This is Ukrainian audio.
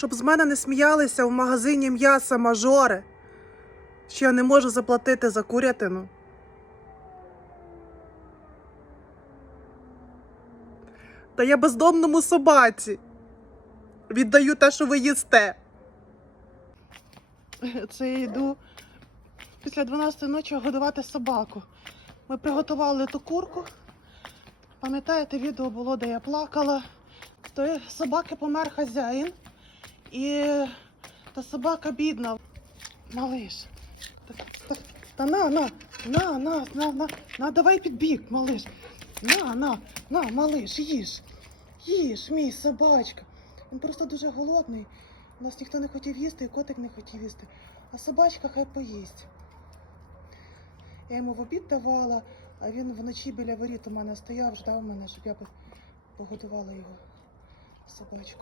щоб з мене не сміялися в магазині м'яса мажори, що я не можу заплатити за курятину. Та я бездомному собаці. Віддаю те, що ви їсте. Це я йду після 12 ночі годувати собаку. Ми приготували ту курку. Пам'ятаєте, відео було, де я плакала. З тої собаки помер хазяїн. І та собака бідна. Малиш. Та, та, на, на, на, на, на, на, на, давай під бік, малиш. На, на, на, малиш, їж. Їж, мій собачка. Він просто дуже голодний. У нас ніхто не хотів їсти, і котик не хотів їсти. А собачка хай поїсть. Я йому в обід давала, а він вночі біля воріт у мене стояв, ждав мене, щоб я погодувала його собачку.